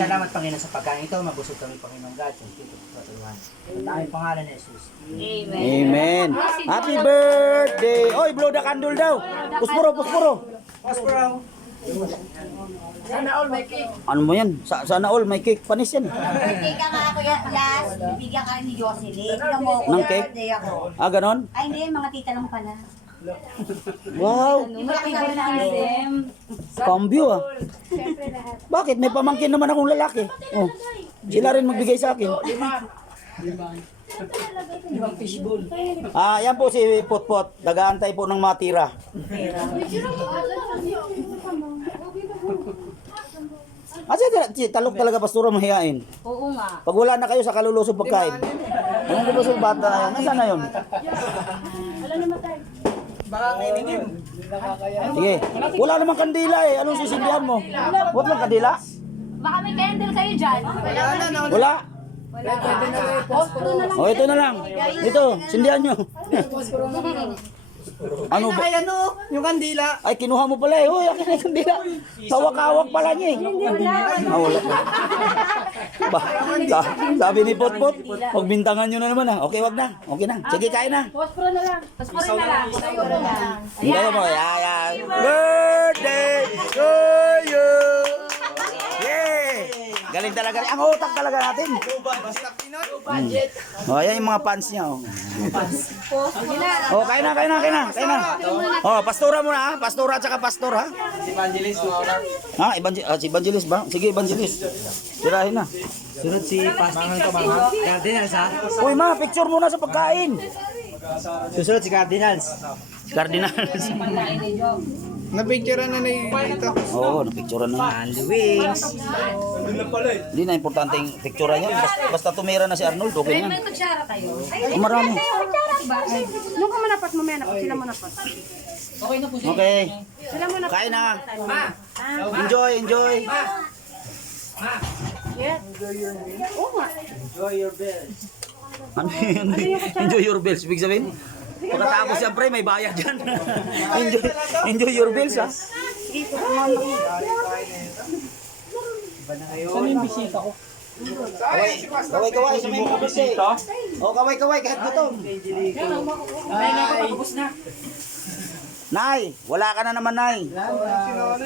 Salamat Panginoon sa pagkain ito. Mabusog kami Panginoon God. Sa Espiritu at Patuhan. Sa daming pangalan ni Jesus. Amen. Happy birthday. Oy, blow the candle daw. Puspuro, puspuro. Prospero. Sana all may cake. Ano mo yan? Sana all may cake. Panis yan. Birthday ka nga ako last, bibigyan ka ni Jocelyn. Tignan mo, Ng cake? birthday ako. Ah, ganon? Ay hindi, mga tita lang pala. Wow. Yung malaki gawin namin. Cambio ah. Bakit? May pamangkin naman akong lalaki. Oh. Sila rin magbigay sa akin. Limang fishbowl. Ah, yan po si Potpot. Nag-aantay po ng matira. Talok talaga pastura mahihain. Oo nga. Pag wala na kayo sa kalulusob pagkain. Anong lulusog bata na yan? Nasaan na yun? Baka ngilingin. Sige. Wala namang kandila eh. Anong sisindihan mo? Huwag lang kandila? Baka may candle kayo dyan. Wala. Oh, ito na lang. Ito, sindihan nyo. Ano ba? Ay ano, yung kandila. Ay, kinuha mo pala eh. Uy, akin na yung kandila. Hawak-hawak pala niya eh. Ah, wala. Sabi ni Potpot, pagbintangan nyo na naman ah. Okay, wag na. Okay na. Sige, kain na. Posporo na lang. Posporo na lang. Hindi kayo mo. Yeah. Birthday to you. Yeah. Galing talaga. Ang utak talaga natin. Basta Pinoy. Budget. Oh, ayan yung mga fans niya. Oh, oh kain na. Oh, pastora muna ha. Pastora at saka pastor ha. Si Evangelist. Ha, si Evangelist ba? Sige, Evangelist. Sirahin na. Sunod si Pastor Cardinals ha. Uy, ma, picture muna sa pagkain. Susunod si Cardinals. Cardinals. Napicturean na dito. Oo, napicturean na. Andy Wings. Hindi na importante yung picture yan. Basta tumira na si Arnold, okay na yan. May kutsara kayo. Oh, marami. Nung ka manapat mo, menapat. Sila manapat. Okay. Sila manapat. Kain na. Enjoy. Yes. Oo nga. Enjoy your bells. Ano yun? Enjoy your bills. Ibig sabihin, pagkatapos yan, pre, may bayad dyan. enjoy your bills, ha? Saan yung bisita ko? Kaway sa may mga bisita. O, kaway, kahit gutom. Nay, wala ka na naman, Nay.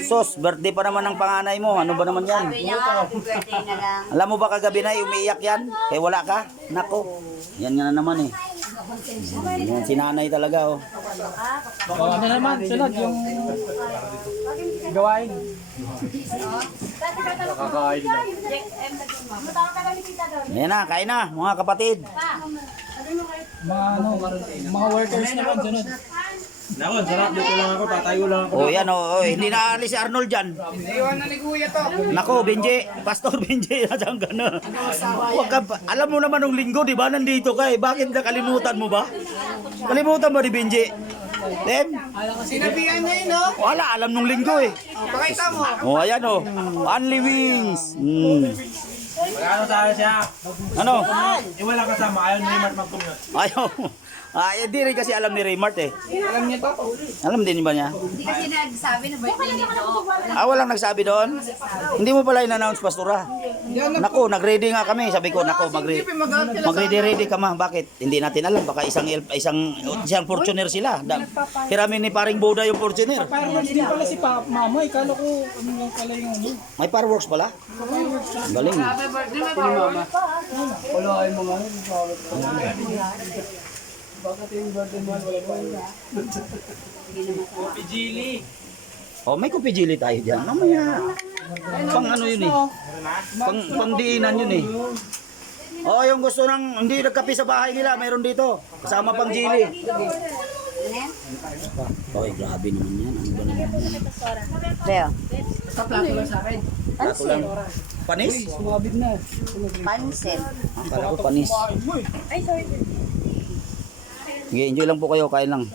Sos, birthday pa naman ng panganay mo. Ano ba naman yan? Sabi niya nga, happy birthday na lang. Alam mo ba kagabi, Nay, umiiyak yan? Eh, wala ka? Nako. Yan nga na naman eh. Yan, si nanay talaga, oh. Ano naman, sunod yung gawain. Ayan na, kain na, mga kapatid. Mga workers naman, sunod. Naman, sarap dito lang ako, tatayo lang ako. Oh, yan, oh. Hindi na alis si Arnold dyan. Iwan na ni Kuya to. Nako, Benji, Pastor Benji, nasaan ka na? Huwag ka pa. Alam mo naman nung linggo, di ba, nandito ka eh. Bakit nakalimutan mo ba? Kalimutan mo ni Benji? Dem? Sinabihan niya yun, no? Wala, alam nung linggo eh. Pakita mo. Oh, ayan oh. Only wings. Magkano tayo siya? Ano? Wala kasama, ayaw ni Mark mag-commute. Ayaw. Hindi rin kasi alam ni Raymart eh. Alam niya to? Alam din ba niya? Hindi kasi nagsabi na birthday nito. Walang nagsabi doon? Hindi mo pala in-announce, Pastora? Naku, nag-ready nga kami. Sabi ko, naku, mag-ready ka ma. Bakit? Hindi natin alam. Baka isang Fortuner sila. Hiramin ni paring Boda yung Fortuner. Fireworks din pala si Mama, ikala ko ano lang pala yung ano. May fireworks pala? Galing. Kulahin mo nga. Bakit yung birthday mo wala? Pijili. Oh, may kupijili tayo dyan. Mamaya. Pang ano yun eh. Pang diinan yun eh. Oh, yung gusto ng hindi nagkape sa bahay nila, mayroon dito. Kasama pang jili. Oh, grabe naman yan. Ano ba naman yan? Leo. Plato lang sa akin. Plato lang. Panis? Sumabit na. Pansit. Akala ko panis. Sige, enjoy lang po kayo. Kain lang.